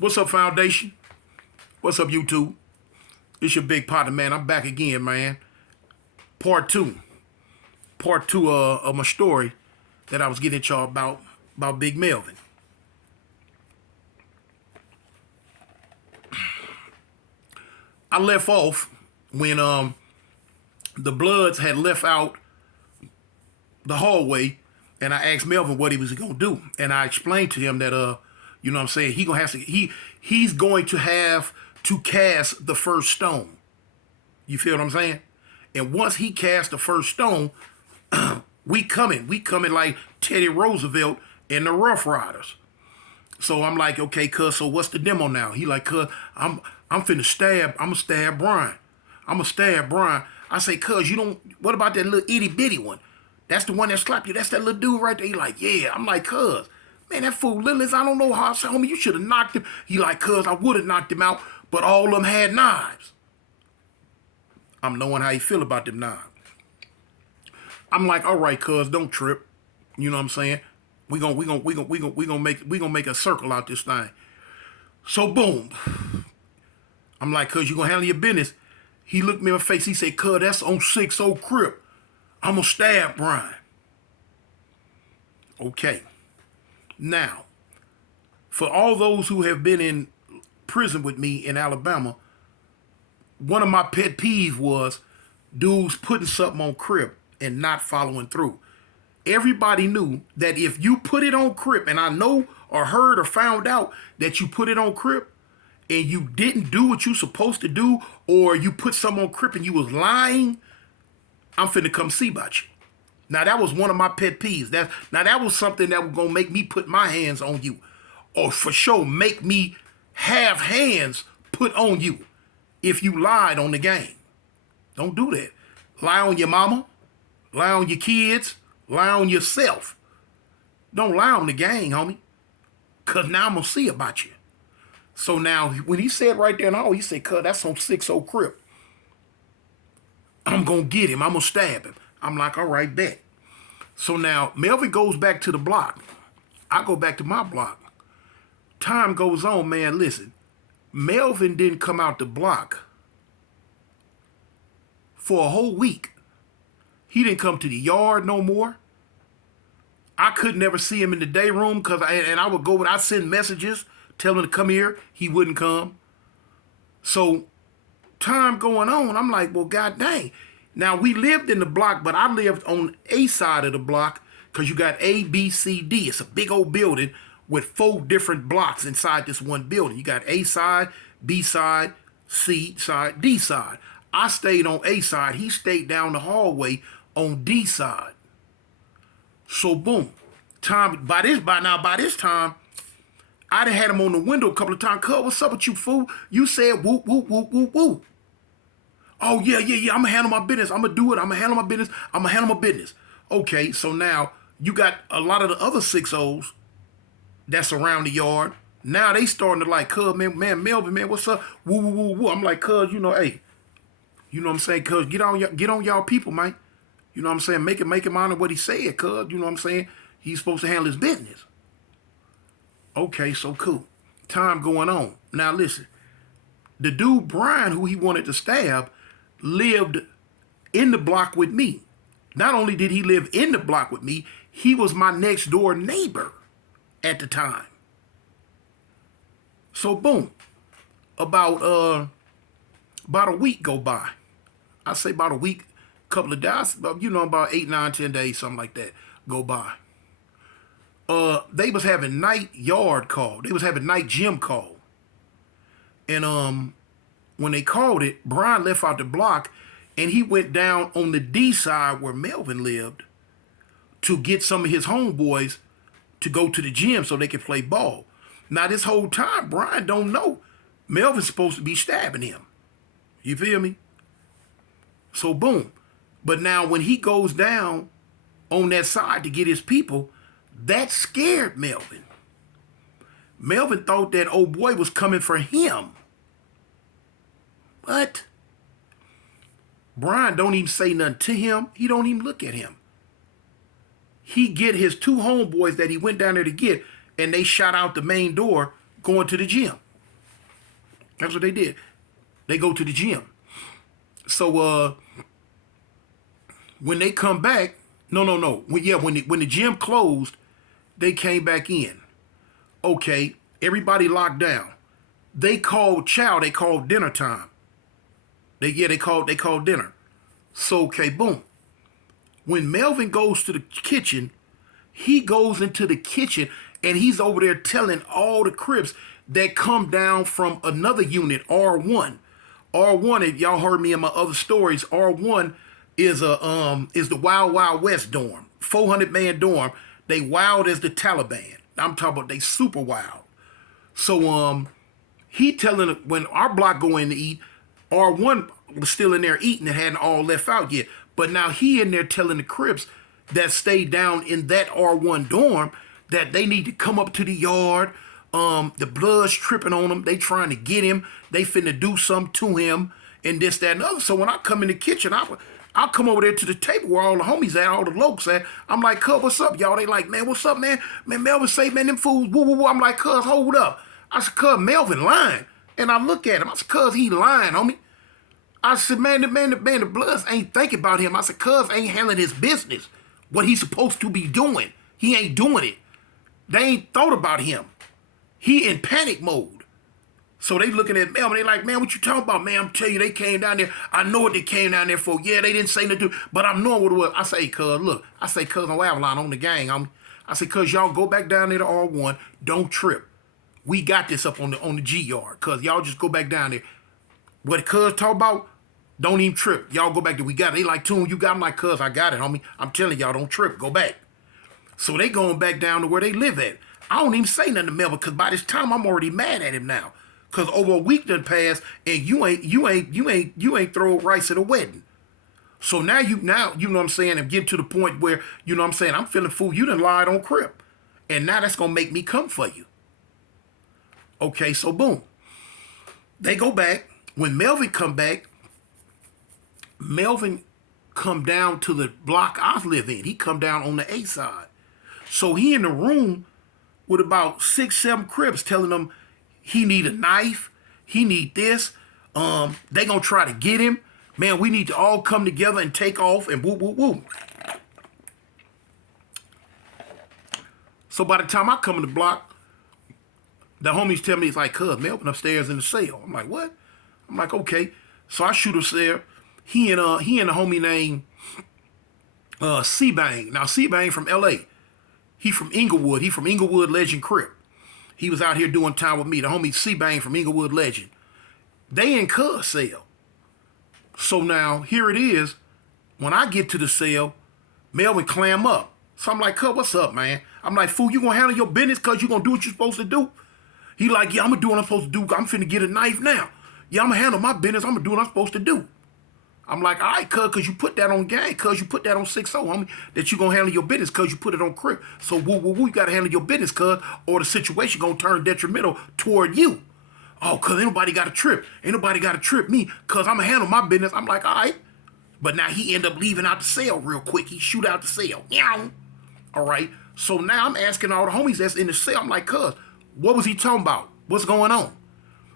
What's up, Foundation? What's up, YouTube? It's your big partner, man. I'm back again, man. Part two. Part two of my story that I was getting at y'all about Big Melvin. I left off when the Bloods had left out the hallway, and I asked Melvin what he was gonna do, and I explained to him that you know what I'm saying, he's going to have to cast the first stone. You feel what I'm saying? And once he cast the first stone, we coming like Teddy Roosevelt and the Rough Riders. So I'm like, okay, cuz, so what's the demo now? He like, cuz, I'm finna stab, I'ma stab Brian. I'ma stab Brian. I say, cuz, you don't, what about that little itty bitty one? That's the one that slapped you. That's that little dude right there. He like, yeah. I'm like, cuz, man, that fool Lillis, I don't know how. I said, homie, you should have knocked him. He like, cuz, I would have knocked him out, but all of them had knives. I'm knowing how you feel about them knives. I'm like, all right, cuz, don't trip. You know what I'm saying? We gonna make a circle out this thing. So boom. I'm like, cuz, you gonna handle your business. He looked me in the face. He said, cuz, that's on 60 crip. I'm gonna stab Brian. Okay. Now, for all those who have been in prison with me in Alabama, one of my pet peeves was dudes putting something on crip and not following through. Everybody knew that if you put it on crip, and I know or heard or found out that you put it on crip and you didn't do what you supposed to do, or you put something on crip and you was lying, I'm finna come see about you. Now, that was one of my pet peeves. That was something that was going to make me put my hands on you. Or for sure, make me have hands put on you if you lied on the game. Don't do that. Lie on your mama. Lie on your kids. Lie on yourself. Don't lie on the gang, homie. Because now I'm going to see about you. So now, when he said right there in the hall, he said, cuz, that's on 60 crip. I'm going to get him. I'm going to stab him. I'm like, all right, bet. So now, Melvin goes back to the block. I go back to my block. Time goes on, man. Listen, Melvin didn't come out the block for a whole week. He didn't come to the yard no more. I could never see him in the day room because I would go, I'd send messages, tell him to come here. He wouldn't come. So time going on, I'm like, well, god dang. Now, we lived in the block, but I lived on A side of the block because you got A, B, C, D. It's a big old building with 4 different blocks inside this one building. You got A side, B side, C side, D side. I stayed on A side. He stayed down the hallway on D side. So, boom. By this time, I done had him on the window a couple of times. Cuz, what's up with you, fool? You said whoop, whoop, whoop, whoop, whoop. Oh, yeah, I'm going to handle my business. I'm going to do it. I'm going to handle my business. I'm going to handle my business. Okay, so now you got a lot of the other 6-0s that's around the yard. Now they starting to like, cuz, man, Melvin, man, what's up? Woo, woo, woo, woo. I'm like, cuz, you know, hey, you know what I'm saying? Cuz, get on y'all people, man. You know what I'm saying? Make him honor what he said, cuz. You know what I'm saying? He's supposed to handle his business. Okay, so cool. Time going on. Now, listen. The dude, Brian, who he wanted to stab, lived in the block with me. Not only did he live in the block with me, he was my next door neighbor at the time. So boom, about a week go by. I say about a week, couple of days, about 8, 9, 10 days, something like that, go by. They was having night yard call. They was having night gym call. And when they called it, Brian left out the block and he went down on the D side where Melvin lived to get some of his homeboys to go to the gym so they could play ball. Now, this whole time, Brian don't know Melvin's supposed to be stabbing him. You feel me? So, boom. But now when he goes down on that side to get his people, that scared Melvin. Melvin thought that old boy was coming for him. But Brian don't even say nothing to him. He don't even look at him. He get his 2 homeboys that he went down there to get, and they shot out the main door going to the gym. That's what they did. They go to the gym. So when they come back, no. When the gym closed, they came back in. Okay, everybody locked down. They called chow. They called dinner time. They called dinner. So okay, boom. When Melvin goes to the kitchen, he goes into the kitchen and he's over there telling all the Crips that come down from another unit, R1. R1, if y'all heard me in my other stories, R1 is the Wild Wild West dorm, 400-man dorm. They wild as the Taliban. I'm talking about they super wild. So he telling when our block go in to eat, R1 was still in there eating and hadn't all left out yet. But now he in there telling the Crips that stayed down in that R1 dorm that they need to come up to the yard. The blood's tripping on them. They trying to get him. They finna do something to him and this, that, and other. So when I come in the kitchen, I'll come over there to the table where all the homies at, all the lokes at. I'm like, cuz, what's up, y'all? They like, man, what's up, man? Man, Melvin say, man, them fools, woo, woo, woo. I'm like, cuz, hold up. I said, cuz, Melvin lying. And I look at him. I said, cuz, he lying, homie. I said, man, the Bloods ain't thinking about him. I said, cuz ain't handling his business. What he's supposed to be doing. He ain't doing it. They ain't thought about him. He in panic mode. So they looking at Melvin. They like, man, what you talking about, man? I'm telling you, they came down there. I know what they came down there for. Yeah, they didn't say nothing, but I'm knowing what it was. I say, hey, cuz, look. I say, cuz, on Avalon, on the gang. I say, cuz, y'all go back down there to R1. Don't trip. We got this up on the G yard. Cuz, y'all just go back down there. What cuz talk about, don't even trip. Y'all go back there. We got it. They like, Tune, you got it? I'm like, cuz, I got it, homie. I'm telling y'all, don't trip. Go back. So they going back down to where they live at. I don't even say nothing to Melvin because by this time I'm already mad at him now. Cause over a week done passed and you ain't throw rice at a wedding. So now you know what I'm saying, I'm getting to the point where, you know what I'm saying, I'm feeling fool. You done lied on Crip. And now that's gonna make me come for you. Okay, so boom. They go back. When Melvin come back, Melvin come down to the block I live in. He come down on the A side. So he in the room with about 6, 7 Crips telling them he need a knife, he need this. They gonna try to get him. Man, we need to all come together and take off and woo, woo, woo. So by the time I come in the block, the homies tell me, it's like, cuz, Melvin upstairs in the cell. I'm like, what? I'm like, okay. So I shoot upstairs. He and a homie named C-Bang. Now, C-Bang from L.A. He from Inglewood. He from Inglewood Legend Crip. He was out here doing time with me. The homie C-Bang from Inglewood Legend. They in cuz cell. So now, here it is. When I get to the cell, Melvin clam up. So I'm like, cuz, what's up, man? I'm like, fool, you gonna handle your business cuz you gonna do what you supposed to do? He like, yeah, I'm gonna do what I'm supposed to do. I'm finna get a knife now. Yeah, I'm gonna handle my business. I'm gonna do what I'm supposed to do. I'm like, all right, cuz you put that on gang, cuz you put that on 6-0, homie, that you gonna handle your business, cuz you put it on Crip. So woo, woo, woo, you gotta handle your business, cuz, or the situation gonna turn detrimental toward you. Oh, cuz ain't nobody gotta trip. Ain't nobody gotta trip me, cuz I'm gonna handle my business. I'm like, all right. But now he end up leaving out the cell real quick. He shoot out the cell. Meow. All right. So now I'm asking all the homies that's in the cell. I'm like, cuz, what was he talking about? What's going on?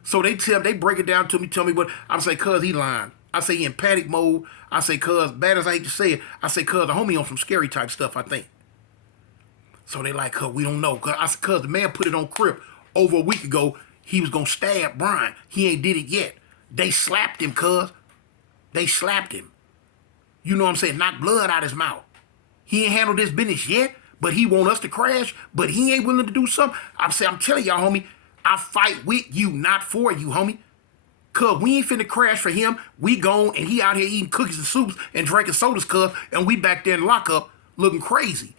So they break it down to me, tell me what. I say, cuz, he lying. I say he in panic mode. I say, cuz, bad as I hate to say it, I say, cuz, the homie on some scary type stuff, I think. So they like, cuz, we don't know. Cuz, I said, cuz, the man put it on Crip over a week ago. He was going to stab Brian. He ain't did it yet. They slapped him, cuz. They slapped him. You know what I'm saying? Knocked blood out his mouth. He ain't handled this business yet, but he want us to crash, but he ain't willing to do something. I'm telling y'all, homie, I fight with you, not for you, homie. Cuz, we ain't finna crash for him. We gone, and he out here eating cookies and soups and drinking sodas, cuz, and we back there in lockup looking crazy.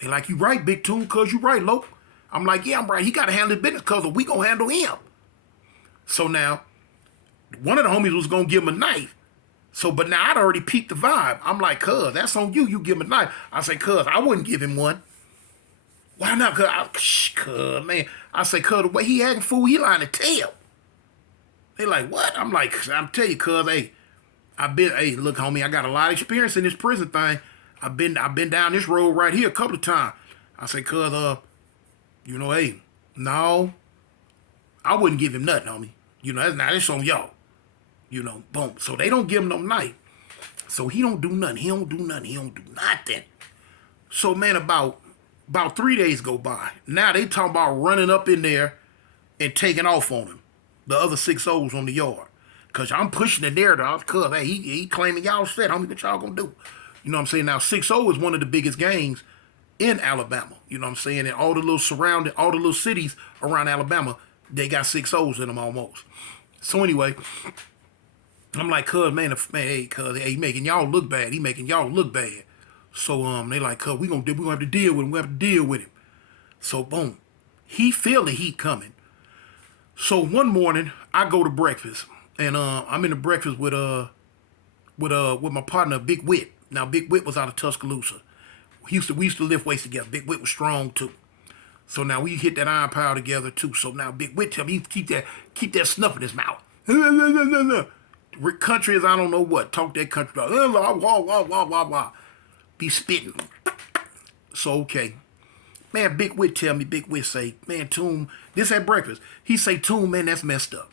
They like, you right, Big Tune, cuz, you right, Lo. I'm like, yeah, I'm right. He got to handle his business, cuz, or we gonna handle him. So now, one of the homies was gonna give him a knife. So, but now I'd already peeped the vibe. I'm like, cuz, that's on you. You give him a knife. I say, cuz, I wouldn't give him one. Why not? Cuz, man. I say, cuz, the way he acting, fool, he lying to tell. They like, what? I'm like, I'm telling you, cuz, hey, hey, look, homie, I got a lot of experience in this prison thing. I've been down this road right here a couple of times. I say, cuz, you know, hey, no, I wouldn't give him nothing, homie. You know, that's on y'all. You know, boom. So they don't give him no night. So he don't do nothing. He don't do nothing. He don't do nothing. So man, about 3 days go by. Now they talking about running up in there and taking off on him. The other 6-0s on the yard. Cause I'm pushing the narrative. Cause hey, he claiming y'all said, homie, what y'all gonna do? You know what I'm saying? Now 6-0 is one of the biggest gangs in Alabama. You know what I'm saying? And all the little cities around Alabama, they got 6-0s in them almost. So anyway, I'm like, cuz, man, hey, cuz, hey, he making y'all look bad. He making y'all look bad. So they like, cuz, we gonna have to deal with him. We have to deal with him. So boom, he feel the heat coming. So one morning I go to breakfast, and I'm in the breakfast with my partner Big Wit. Now Big Wit was out of Tuscaloosa. We used to lift weights together. Big Wit was strong too. So now we hit that iron power together too. So now Big Wit tell me keep that snuff in his mouth. Country is I don't know what. Talk that country. Be spitting. So okay. Man, Big Wit tell me, Big Wit say, man, Toom, this at breakfast. He say, Toom, man, that's messed up.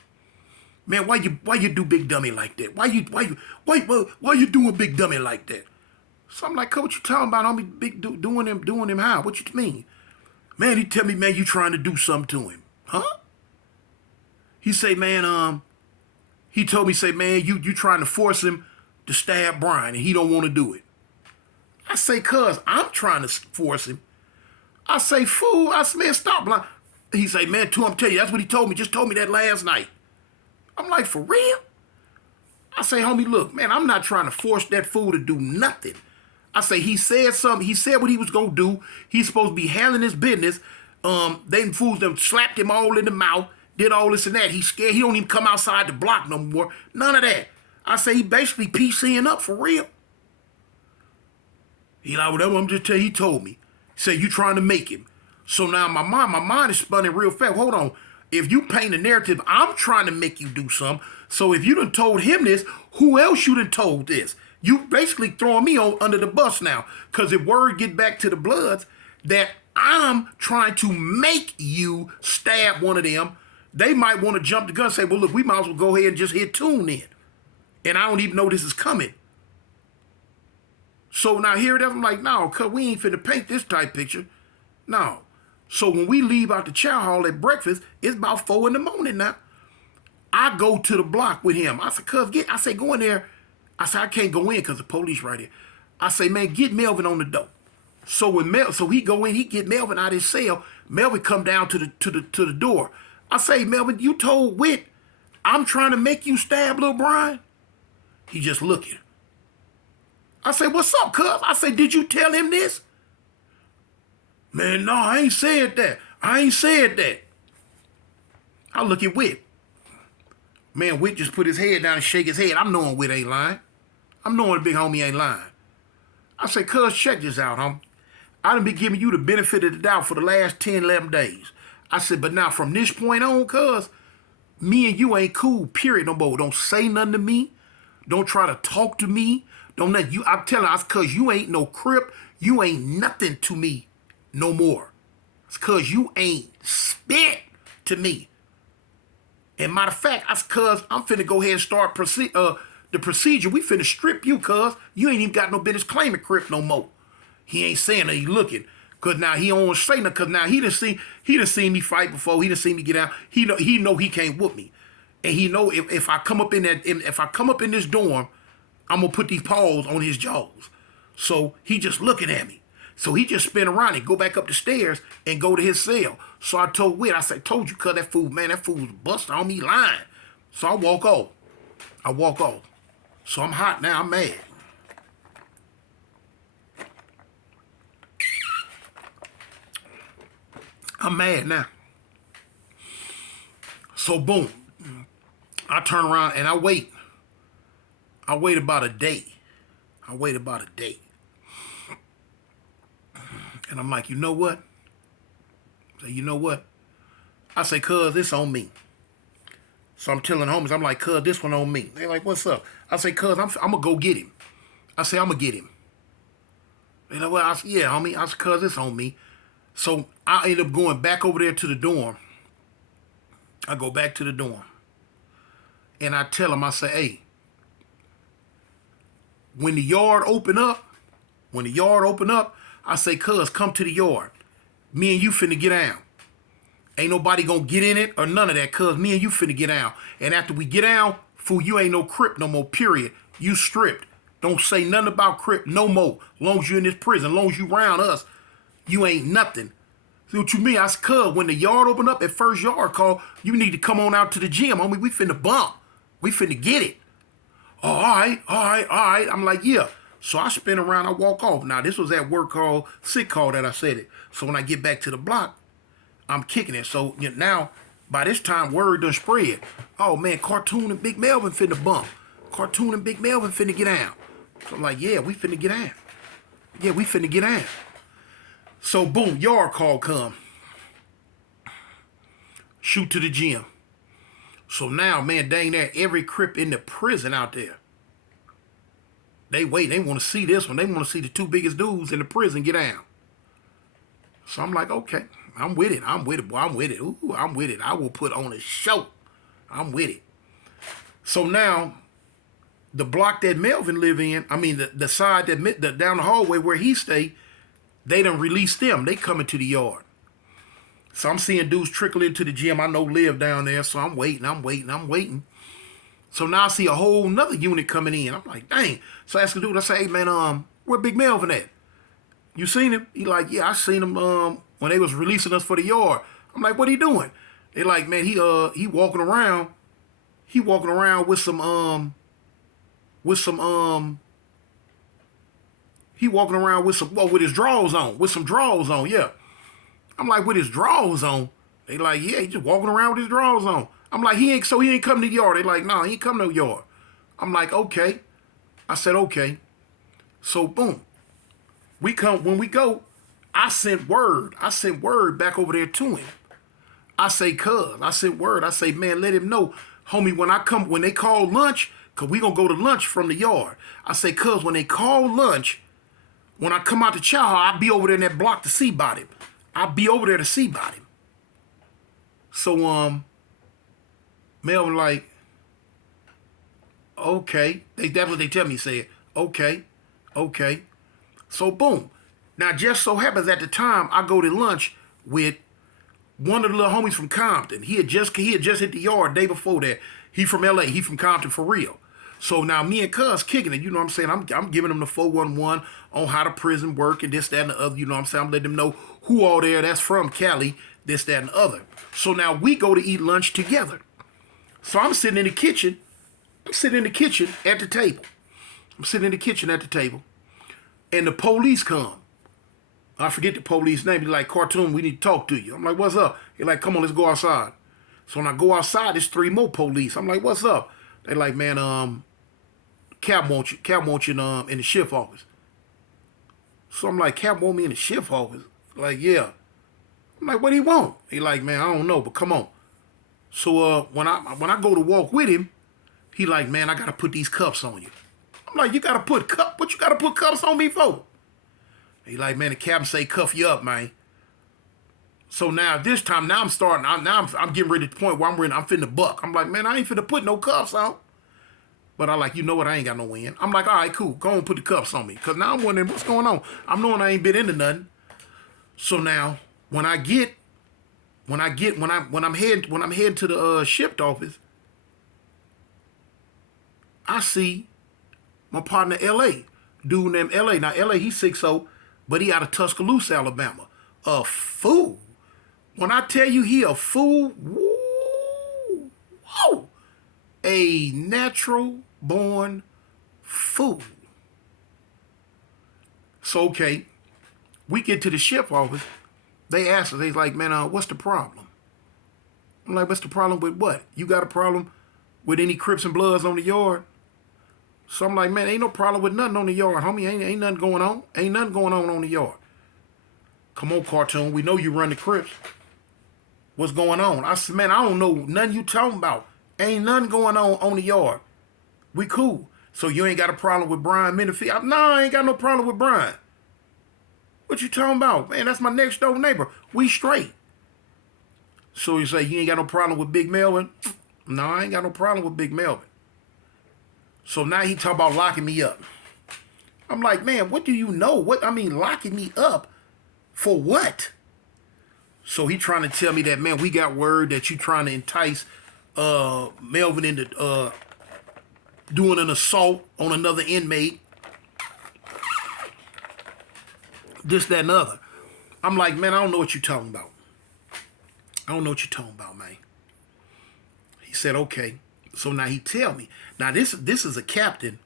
Man, why you do Big Dummy like that? Why you doing Big Dummy like that? So I'm like, what you talking about? I'm doing him how? What you mean? Man, he tell me, man, you trying to do something to him. Huh? He say, man, he told me, say, man, you trying to force him to stab Brian, and he don't want to do it. I say, cuz, I'm trying to force him. I say, fool, man, stop lying. He say, man, I'm tell you, that's what he told me. Just told me that last night. I'm like, for real? I say, homie, look, man, I'm not trying to force that fool to do nothing. I say, he said something. He said what he was going to do. He's supposed to be handling his business. They fools them slapped him all in the mouth, did all this and that. He's scared. He don't even come outside the block no more. None of that. I say, he basically PCing up for real. He like, whatever, I'm just telling you, he told me. He said, you trying to make him. So now my mind is spinning real fast. Hold on. If you paint a narrative, I'm trying to make you do something. So if you done told him this, who else you done told this? You basically throwing me under the bus now. Because if word get back to the Bloods that I'm trying to make you stab one of them, they might want to jump the gun and say, well, look, we might as well go ahead and just hit Tune in. And I don't even know this is coming. So now here it is, I'm like, no, cuz we ain't finna paint this type picture. No. So when we leave out the chow hall at breakfast, it's about 4 in the morning now. I go to the block with him. I said, cuz, go in there. I said, I can't go in because the police right here. I say, man, get Melvin on the door. So he go in, he get Melvin out of his cell. Melvin come down to the door. I say, Melvin, you told Wit, I'm trying to make you stab little Brian? He just looking. I say, what's up, cuz? I say, did you tell him this? Man, no, I ain't said that. I ain't said that. I look at Wit. Man, Wit just put his head down and shake his head. I'm knowing Wit ain't lying. I'm knowing the big homie ain't lying. I say, cuz, check this out, homie. I done been giving you the benefit of the doubt for the last 10, 11 days. I said, but now from this point on, cuz, me and you ain't cool, period, no more. Don't say nothing to me. Don't try to talk to me. Don't let you, I'm telling you, cuz you ain't no crip. You ain't nothing to me no more. It's cuz you ain't spit to me. And matter of fact, cuz I'm finna go ahead and start the procedure. We finna strip you, cuz you ain't even got no business claiming crip no more. He ain't saying that he looking. Cause now he don't say nothing. Cause now he done seen me fight before. He done seen me get out. He know he can't whoop me. And he know if I come up in this dorm, I'm gonna put these paws on his jaws. So he just looking at me. So he just spin around and go back up the stairs and go to his cell. So I told Wit, I said, told you, cuz that fool was busting on me lying. So I walk off. So I'm hot now, I'm mad. I'm mad now. So boom. I turn around and I wait. I wait about a day. And I'm like, you know what? I say, cuz, this on me. So I'm telling homies, I'm like, cuz, this one on me. They like, what's up? I say, cuz, I'm going to go get him. I say, I'm going to get him. You know what? I say, yeah, homie. I say, cuz, it's on me. So I ended up going back over there to the dorm. I go back to the dorm. And I tell him, I say, hey, when the yard open up, I say, cuz, come to the yard. Me and you finna get down. Ain't nobody gonna get in it or none of that, cuz me and you finna get down. And after we get down, fool, you ain't no crip no more, period. You stripped. Don't say nothing about crip no more. Long as you in this prison, long as you around us, you ain't nothing. See what you mean? I said, cuz, when the yard open up at first yard call, you need to come on out to the gym, homie. We finna bump. We finna get it. Oh, all right. I'm like, yeah. So I spin around, I walk off. Now, this was that work call, sick call that I said it. So when I get back to the block, I'm kicking it. So now, by this time, word done spread. Oh, man, Cartoon and Big Melvin finna bump. Cartoon and Big Melvin finna get down. So I'm like, yeah, we finna get down. Yeah, we finna get down. So, boom, yard call come. Shoot to the gym. So now, man, dang there, every crip in the prison out there. They wait, they want to see this one. They want to see the two biggest dudes in the prison get down. So I'm like, okay, I'm with it. Boy, I'm with it. Ooh, I'm with it. I will put on a show. I'm with it. So now, the block that Melvin live in, I mean, the side that down the hallway where he stay, they done released them. They coming to the yard. So I'm seeing dudes trickle into the gym. I know live down there, so I'm waiting. So now I see a whole nother unit coming in. I'm like, dang. So I ask the dude, I say, hey, man, where Big Melvin at? You seen him? He like, yeah, I seen him when they was releasing us for the yard. I'm like, what he doing? They like, man, he walking around. He walking around with some with his drawers on, yeah. I'm like, with his drawers on? They like, yeah, he just walking around with his drawers on. I'm like, he ain't coming to the yard. They like, nah, he ain't coming to the yard. I'm like, okay. I said, okay. So boom. When we go, I sent word back over there to him. I say, I sent word. I say, man, let him know, homie, when they call lunch, cause we gonna go to lunch from the yard. I say, cuz, when they call lunch, when I come out to chow, I'll be over there in that block to see about him. I'll be over there to see about him. So, Melvin like, okay. That's what they tell me, said, okay. So, boom. Now, just so happens at the time, I go to lunch with one of the little homies from Compton. He had just hit the yard day before that. He from LA. He from Compton for real. So now me and Cuz kicking it, you know what I'm saying? I'm giving them the 411 on how the prison work and this, that, and the other. You know what I'm saying? I'm letting them know who all there that's from Cali, this, that, and the other. So now we go to eat lunch together. So I'm sitting in the kitchen. At the table. And the police come. I forget the police name. He's like, Cartoon, we need to talk to you. I'm like, what's up? He's like, come on, let's go outside. So when I go outside, there's 3 more police. I'm like, what's up? They like, man, Cap wants you in the shift office. So I'm like, Cap want me in the shift office? Like, yeah. I'm like, what do he want? He like, man, I don't know, but come on. So when I go to walk with him, he like, man, I gotta put these cuffs on you. I'm like, what you gotta put cuffs on me for? He like, man, the captain say cuff you up, man. So now this time, I'm getting ready to the point where I'm finna buck. I'm like, man, I ain't finna put no cuffs on. But I like, you know what, I ain't got no win. I'm like, all right, cool, go on, put the cuffs on me. Cause now I'm wondering what's going on. I'm knowing I ain't been into nothing. So now when I'm heading to the shift office, I see my partner LA, dude named LA. Now LA, he's 6'0", but he out of Tuscaloosa, Alabama. A fool. When I tell you he a fool, whoa, a natural born fool. So, okay, we get to the shift office. They ask us, they like, man, what's the problem? I'm like, what's the problem with what? You got a problem with any Crips and Bloods on the yard? So I'm like, man, ain't no problem with nothing on the yard, homie. Ain't nothing going on. Ain't nothing going on the yard. Come on, Cartoon. We know you run the Crips. What's going on? I said, man, I don't know nothing you talking about. Ain't nothing going on the yard. We cool. So you ain't got a problem with Brian Menifee? No, I ain't got no problem with Brian. What you talking about? Man, that's my next door neighbor. We straight. So he say, you ain't got no problem with Big Melvin? No, I ain't got no problem with Big Melvin. So now he talk about locking me up. I'm like, man, what do you know? Locking me up for what? So he trying to tell me that, man, we got word that you trying to entice Melvin into doing an assault on another inmate. This, that, and other. I'm like, man, I don't know what you're talking about. I don't know what you're talking about, man. He said, okay. So now he tell me. Now this is a captain,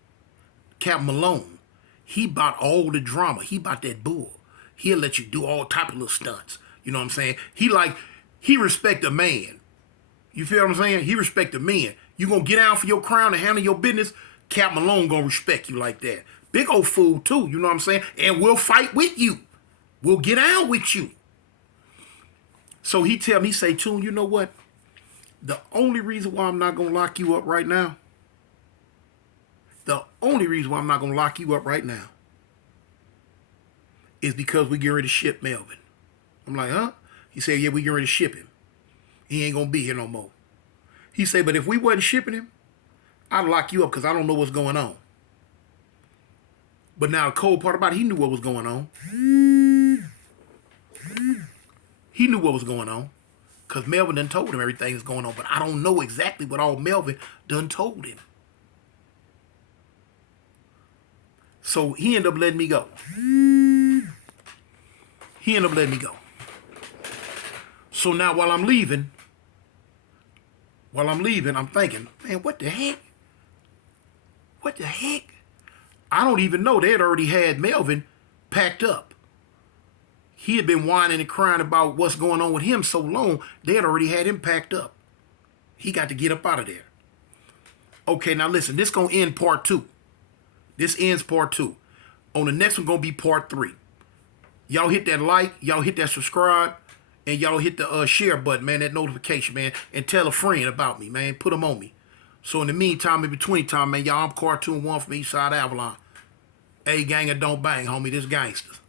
Captain Malone. He bought all the drama. He bought that bull. He'll let you do all type of little stunts. You know what I'm saying? He respect a man. You feel what I'm saying? He respect a man. You gonna get out for your crown and handle your business, Captain Malone gonna respect you like that. Big old fool too, you know what I'm saying? And we'll fight with you. We'll get out with you. So he tell me, he say, Tune, you know what? The only reason why I'm not gonna lock you up right now, is because we get ready to ship Melvin. I'm like, huh? He said, yeah, we get ready to ship him. He ain't gonna be here no more. He said, but if we wasn't shipping him, I'd lock you up because I don't know what's going on. But now the cold part about it, he knew what was going on. He knew what was going on because Melvin done told him everything that's going on. But I don't know exactly what all Melvin done told him. So he ended up letting me go. So now while I'm leaving, I'm thinking, man, what the heck? What the heck? I don't even know. They had already had Melvin packed up. He had been whining and crying about what's going on with him so long, they had already had him packed up. He got to get up out of there. Okay, now listen, this going to end part 2. This ends part 2. On the next one going to be part 3. Y'all hit that like, y'all hit that subscribe, and y'all hit the share button, man, that notification, man, and tell a friend about me, man. Put them on me. So in the meantime, in between time, man, y'all, I'm Cartoon 1 from Eastside Avalon. A gang or don't bang, homie, this gangsters.